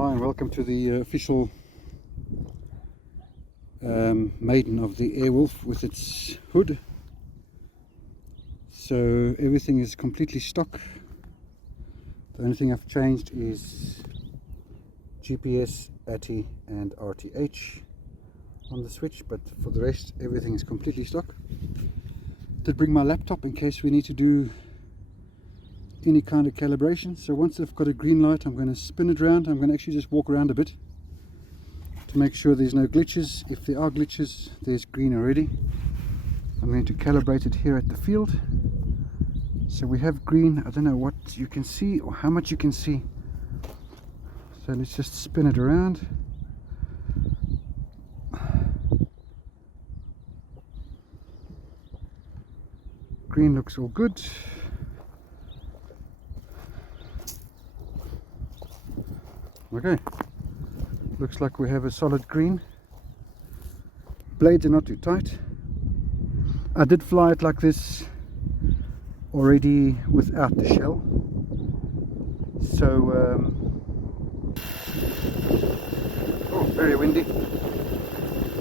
Hi and welcome to the official maiden of the Airwolf with its hood. So everything is completely stock. The only thing I've changed is GPS, ATI and RTH on the switch, but for the rest everything is completely stock. Did bring my laptop in case we need to do any kind of calibration. So once I've got a green light, I'm going to spin it around. I'm going to actually just walk around a bit to make sure there's no glitches. If there are glitches, there's green already. I'm going to calibrate it here at the field. So we have green. I don't know what you can see or how much you can see. So let's just spin it around. Green looks all good. Okay, looks like we have a solid green. Blades are not too tight. I did fly it like this already without the shell. So, oh, very windy.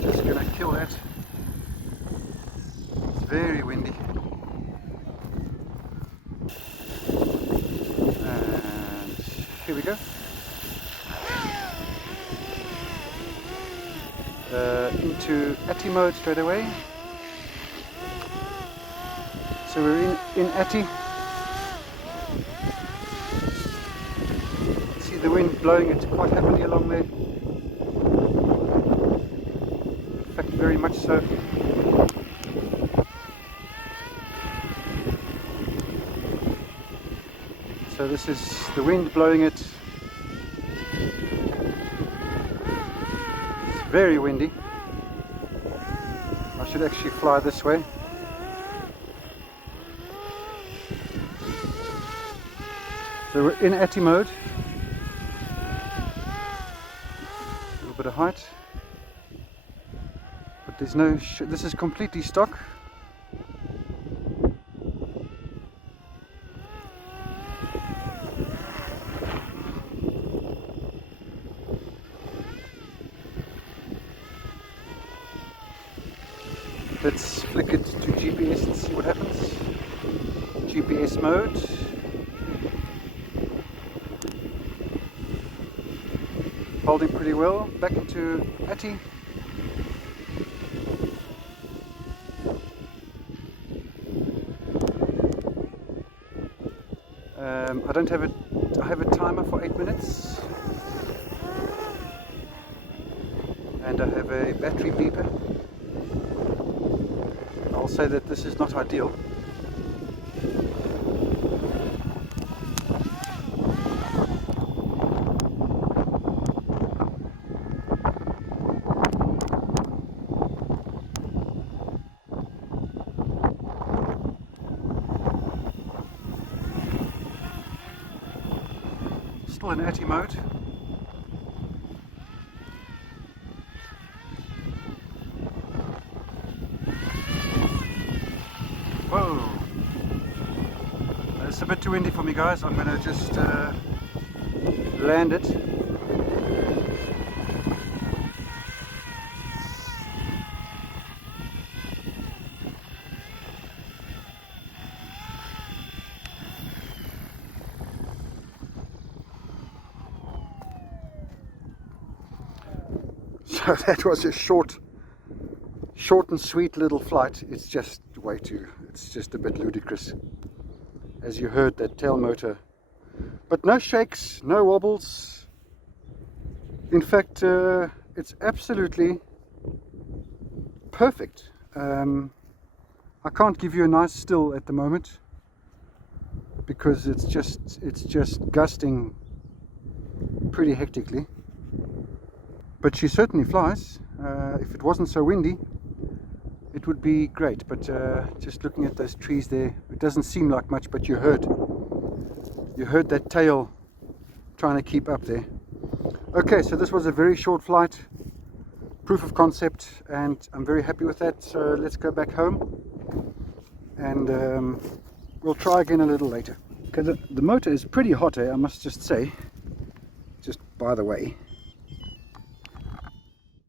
Just gonna kill that. It's very windy. And here we go. Into ATI mode straight away. So we're in ATI. See the wind blowing it quite heavily along there. In fact, very much so. So this is the wind blowing it. Very windy. I should actually fly this way. So we're in ATI mode. A little bit of height. But there's no... this is completely stock. Let's flick it to GPS and see what happens. GPS mode. Holding pretty well. Back into ATI. I don't have I have a timer for 8 minutes. And I have a battery beeper. I'll say that this is not ideal. Still in ATI mode. Whoa! It's a bit too windy for me, guys. I'm going to just land it. So that was a short and sweet little flight. It's just way too, it's just a bit ludicrous. As you heard, that tail motor, but no shakes, no wobbles. In fact, it's absolutely perfect. I can't give you a nice still at the moment because it's just gusting pretty hectically. But she certainly flies. If it wasn't so windy, it would be great. But just looking at those trees there, it doesn't seem like much, but you heard that tail trying to keep up there. Okay, so this was a very short flight, proof of concept, and I'm very happy with that. So let's go back home and we'll try again a little later. Okay, the motor is pretty hot, I must just say. just by the way,